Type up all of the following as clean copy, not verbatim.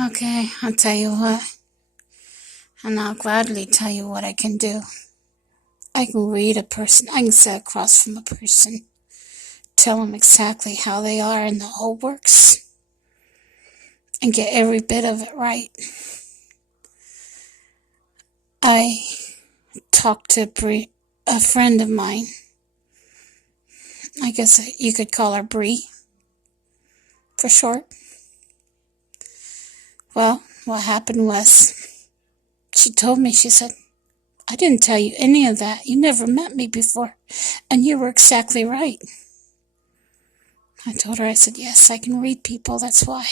Okay, I'll tell you what, and I'll gladly tell you what I can do. I can read a person, I can sit across from a person, tell them exactly how they are and the whole works, and get every bit of it right. I talked to a friend of mine. I guess you could call her Bree for short. Well, what happened was, she told me, she said, I didn't tell you any of that. You never met me before, and you were exactly right. I told her, I said, yes, I can read people, that's why.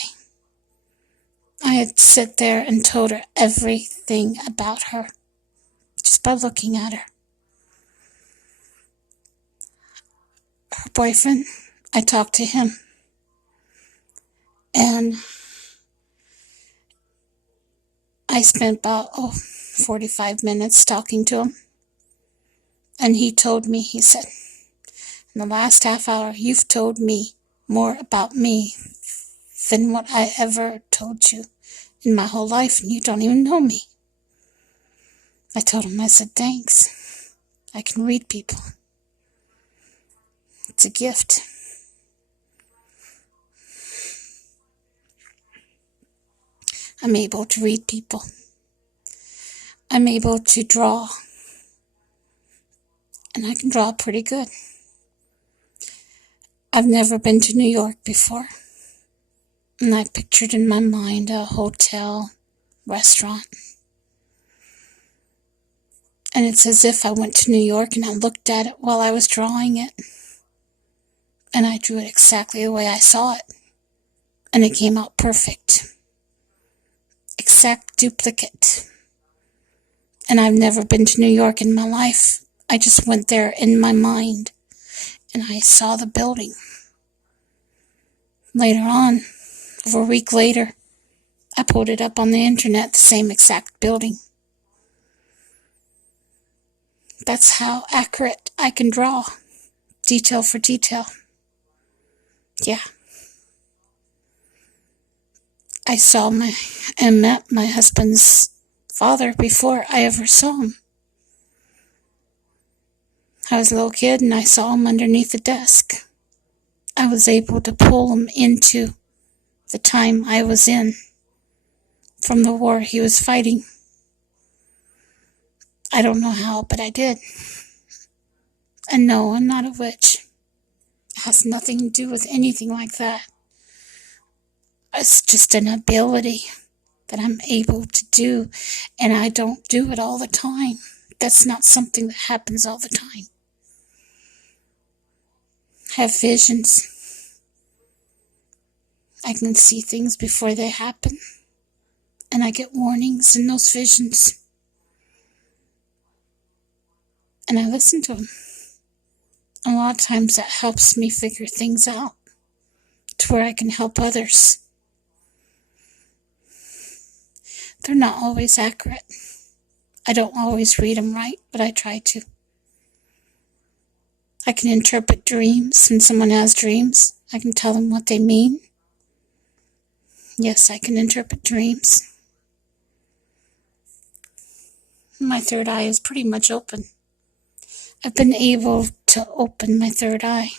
I had sit there and told her everything about her, just by looking at her. Her boyfriend, I talked to him, and I spent about 45 minutes talking to him. And he told me, he said, in the last half hour, you've told me more about me than what I ever told you in my whole life, and you don't even know me. I told him, I said, thanks. I can read people. It's a gift. I'm able to read people. I'm able to draw. And I can draw pretty good. I've never been to New York before. And I pictured in my mind a hotel, restaurant. And it's as if I went to New York and I looked at it while I was drawing it. And I drew it exactly the way I saw it. And it came out perfect. Exact duplicate. And I've never been to New York in my life. I just went there in my mind. And I saw the building. Later on, over a week later, I pulled it up on the internet, the same exact building. That's how accurate I can draw, detail for detail. Yeah. I saw and met my husband's father before I ever saw him. I was a little kid and I saw him underneath the desk. I was able to pull him into the time I was in from the war he was fighting. I don't know how, but I did. And no, I'm not a witch. It has nothing to do with anything like that. It's just an ability that I'm able to do, and I don't do it all the time. That's not something that happens all the time. I have visions. I can see things before they happen, and I get warnings in those visions. And I listen to them. A lot of times that helps me figure things out to where I can help others. They're not always accurate. I don't always read them right, but I try to. I can interpret dreams. When someone has dreams, I can tell them what they mean. Yes, I can interpret dreams. My third eye is pretty much open. I've been able to open my third eye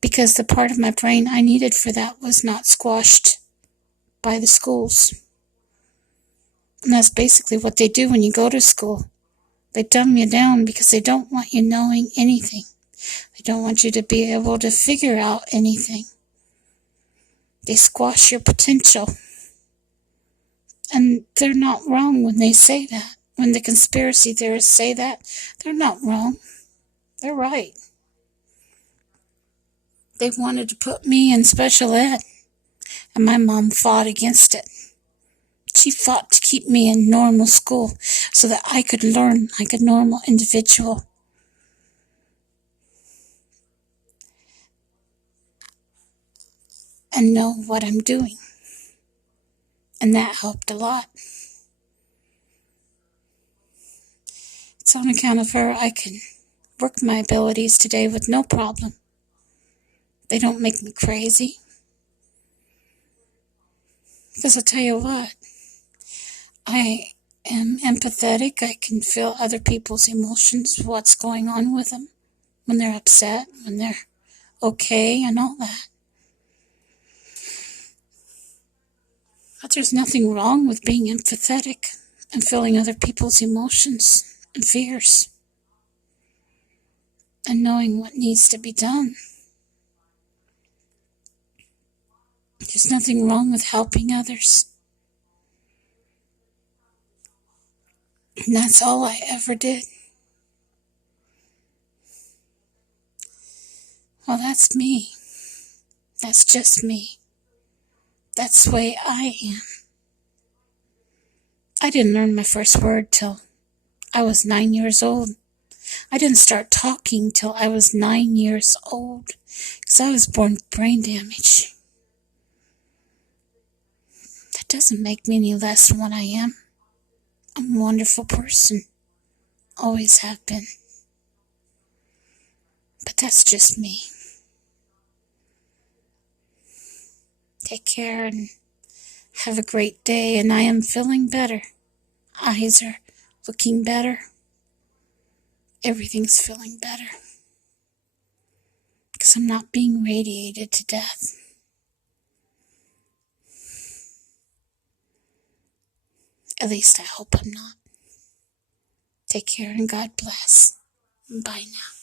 because the part of my brain I needed for that was not squashed by the schools. And that's basically what they do when you go to school. They dumb you down because they don't want you knowing anything. They don't want you to be able to figure out anything. They squash your potential. And they're not wrong when they say that. When the conspiracy theorists say that, they're not wrong. They're right. They wanted to put me in special ed, and my mom fought against it. She fought to keep me in normal school so that I could learn like a normal individual. And know what I'm doing. And that helped a lot. It's on account of her I can work my abilities today with no problem. They don't make me crazy. Because I'll tell you what, I am empathetic. I can feel other people's emotions, what's going on with them, when they're upset, when they're okay, and all that. But there's nothing wrong with being empathetic and feeling other people's emotions and fears and knowing what needs to be done. There's nothing wrong with helping others. And that's all I ever did. Well, that's me. That's just me. That's the way I am. I didn't learn my first word till I was 9 years old. I didn't start talking till I was 9 years old because I was born with brain damage. That doesn't make me any less than what I am. I'm a wonderful person. Always have been. But that's just me. Take care and have a great day, and I am feeling better. Eyes are looking better. Everything's feeling better. Because I'm not being radiated to death. At least I hope I'm not. Take care and God bless. Bye now.